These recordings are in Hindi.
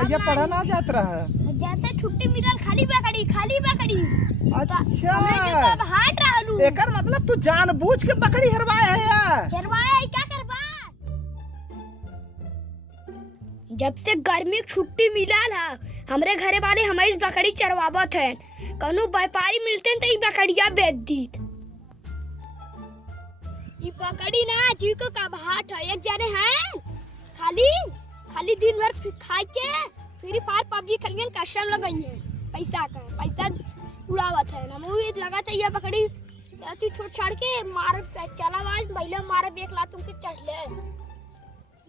कहिया पढ़ा ना जात रहा जाते छुट्टी मिलल खाली बकड़ी। अच्छा तब हाट रहलू। एकर मतलब तू जानबूझ के बकरी हरवाए है यार। हेरवाए है क्या करबा। जब से गर्मी की छुट्टी मिलल है हमरे घरे वाले हमारी बकरी चरवावत है। कनु व्यापारी मिलते तो ई बकरिया बेच दीत। ई बकरी ना जी को कब हाट है एक जने हैं खाली दिन भर खाई के फ्री फायर पबजी खेलिए कस्टम लगाइए पैसा उड़ावत है। हम लगा था ये बकरी छोड़ छाड़ के मार चला आज महिला मारे बेक ला तुमके चढ़ले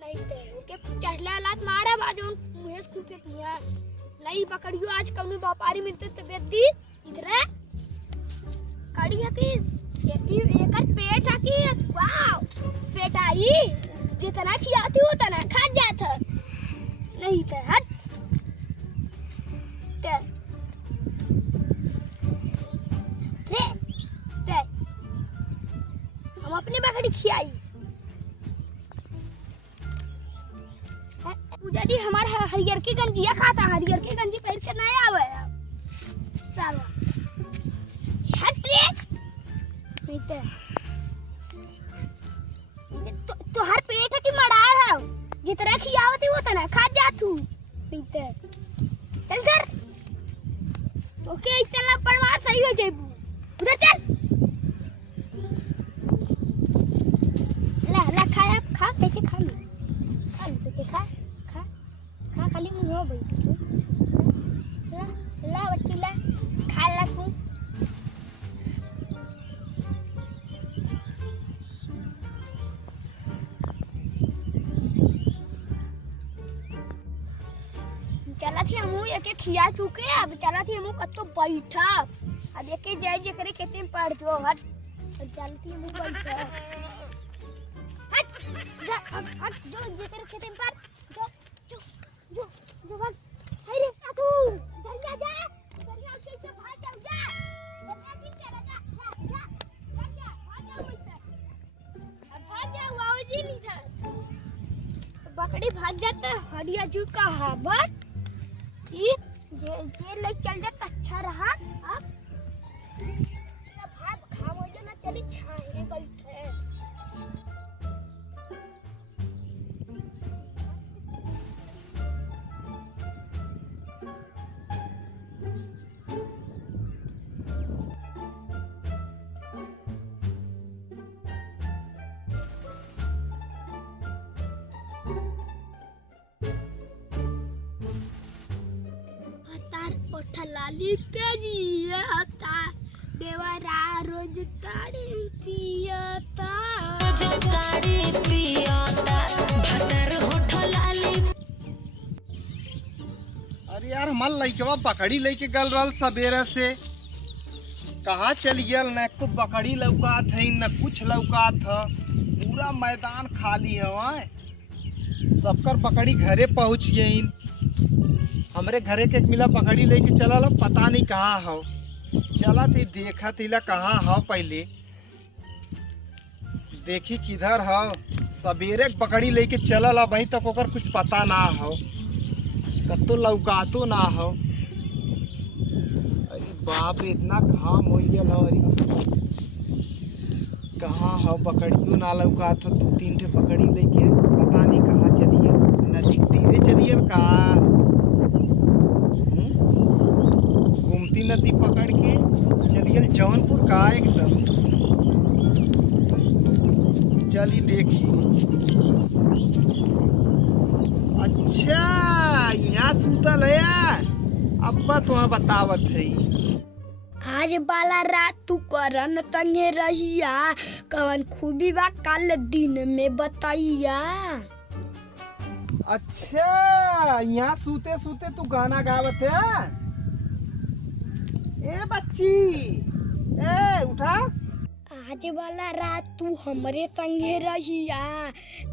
नहीं थे ओके चढ़ला लात मारा बाजू मुहेस खूब फेंकिया नहीं बकरियो आज कौनो व्यापारी मिलते तो बेच दी इधर कड़ी है कि एकर पेट है कि वाओ पेट आई जितना खियाती उतना खा जात नहीं तो हट ते हम अपने बकरी खियाई पूजा जी हमारे हरियर की गंजिया खाता हरियर की गंजी पहन के नया आवे साला हट रे नहीं तो हर पेट है कि मड़ार है जितना खियावती उतना खा जातू नहीं चल सर तो के इतना परमार सही हो जाबू उधर चल ला खाया खा कैसे खा तो खा खाली मुंह हो भाई ला बच्ची ला खा ला तू चला थी हम एक खिया चुके अब चला थी हम कत्तो बैठा अब एक जाए जे करे खेते में पड़ जो हट चल थी हम बैठा हट जो जे करे खेते में पड़ जो भाग अरे आकू दरिया जा दरिया से भाग जा दरिया की चला जा भाग जा वैसे अब भाग जा वाओ जी नहीं था बकरी भाग जाता हरिया जू का हाबत जी जे ले चल जाता अच्छा रहा अब भात खाओ जो ना चली छाए बैठे ठलाली के जियाता देवरा रोज ताड़ी पियाता भटर हो ठलाली। अरे यार हमार लइकवा बकरी लेके गल रहल सवेरे से कहाँ चल गल न को बकरी लौकात है न कुछ लौकात है पूरा मैदान खाली है सबकर बकरी घरे पहुँच गई हमरे घरे के मिला बकरी लेके चला पता नहीं कहाँ हो चला थी देखा थी कहाँ हो पहले देखी किधर हो सवेरे बकरी लेके चला वहीं तक ओकर कुछ पता ना हो कतो लौकातो ना हो। अरे बाप रे इतना घाम हो गया कहाँ हो बकरियों ना लौकात हो 2-3 ठे बकरी लेके पता नहीं कहाँ चलिए नदी तीरे चलिए का गोमती नदी पकड़ के चलिए जौनपुर का एकदम चली देखी। अच्छा यहाँ सुतल है अब्बा तुम्हें बतावत है आज बाला रात तू करन संगे रहिया कवन खूबी बा कल दिन में बताइया। अच्छा यहाँ सूते सूते तू गाना गावत है ए बच्ची ए उठा आज वाला रात तू हमरे संगे रहिया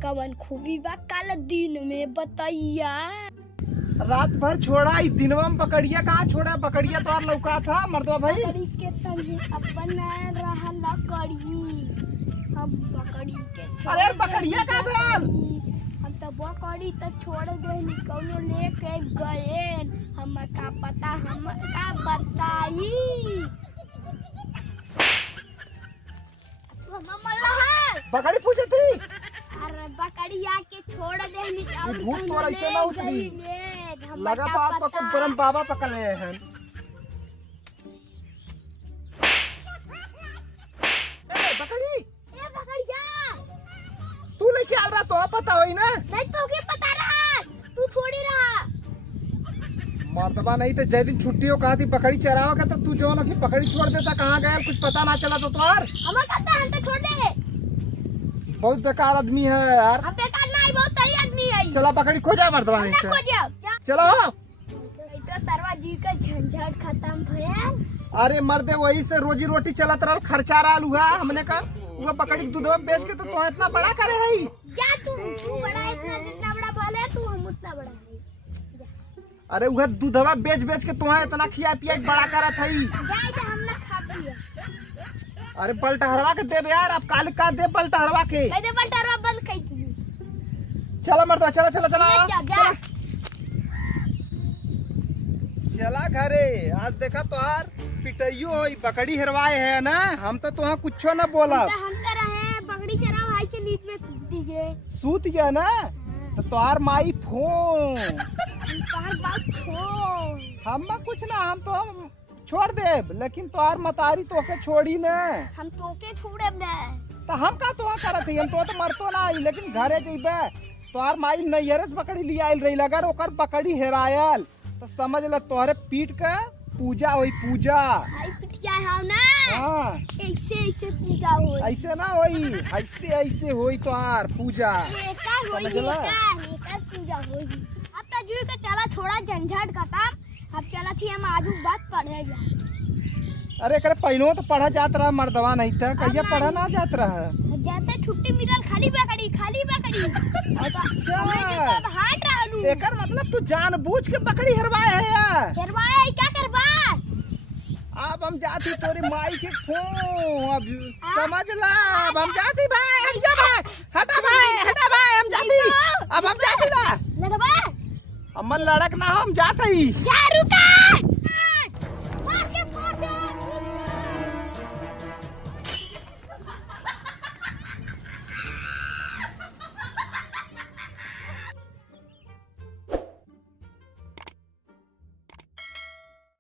कवन खूबी बा कल दिन में बताइया। रात भर छोड़ा इस दिनवा में बकरिया कहाँ छोड़ा बकरिया तो लौका था मर्दवा भाई बकरी के संगे अपन रहला करी हम बकरी के अरे बकरिया का भेल हम तो बकरी तो छोड़ दे कौनो लेके गए हम का पता हम का बताई हम मल्ला बकरी पूछे थी अरे बकरी आके छोड़ दे और भूत तो ऐसे ना उतरी लगा तो आप तो ब्रह्म बाबा पकड़ रहे हैं। बकरी तू लेके आ रहा तो पता होई ना नहीं तो के पता रहा तू थोड़ी रहा मर्दबा नहीं तो जय दिन छुट्टी हो कहा थी बकरी चराओगे तो तू जो ना अपनी बकरी छोड़ देता कहाँ गया कुछ पता ना चला तो यार हम कहता हम तो छोड़ दे बहुत बेकार आदमी है यार। हम बेकार नहीं बहुत सही आदमी है चला बकरी खो जाए मर्दबा नहीं खो तो जाओ चलो। तो सरवा जी का झंझट खत्म भया अरे मर्दे वही से रोजी रोटी चलत रहल खर्चा रहल हुआ हमने का वो बकरी के दूधवा बेच के तो इतना बड़ा करे है जा तू बड़ा इतना जितना बड़ा भले तू हम उतना बड़ा है अरे वह दूधवा बेच बेच के तुम्हें इतना खिया पिया के बड़ा करत है जाए तो हम ना खा पिया अरे पलटहरवा के दे यार अब काल का दे पलटहरवा के कह दे बटरवा बंद कर दी चलो मर्दवा चला चला चला जा जा चला घरे आज देखा तो यार पिटैयो होई बकरी हरवाए है ना हम तो तुहा कुछो ना बोला हम तो रहे बकरी चरा भाई के नीच में सूती गए सूत गया ना तो तोहार माई फोन बाहर बात हो हम कुछ ना हम तो हम छोड़ दे लेकिन तोहार मतारी तोके छोड़ी ना हम तोके छोड़े ना तो हम का तो करत हम तो मरतो ना आई लेकिन घरे जइबे तोहार माई नैयरज बकरी लिया आइल रही अगर ओकर बकरी हेरायल तो समझ ल तोहरे पीट के पूजा होई पूजा भाई पिटिया है ना हाँ ऐसे ऐसे पूजा हो ऐसे ना होई ऐसे ऐसे होई तोहार पूजा एकर होई समझला? एकर पूजा होई अब तो जुई का चला छोड़ा झंझट खत्म अब चला थी हम आजू बात पढ़ेगा अरे एकरे पहलो तो पढ़ा जात रहा मर्दवा नहीं था कहिया पढ़ा ना जात रहा जैसे छुट्टी मिलल खाली बकरी और तो हमें जो कब हाट रहलू एकर मतलब तू जानबूझ के बकरी हरवाए है यार करवाए क्या करवा अब हम जाती तोरी माई के फोन अब समझ ला अब हम जाती भाई हम जा भाई हटा भाई हम जाती अब हम जाती ना लगवा अमन लड़क ना हम जाते ही जा रुका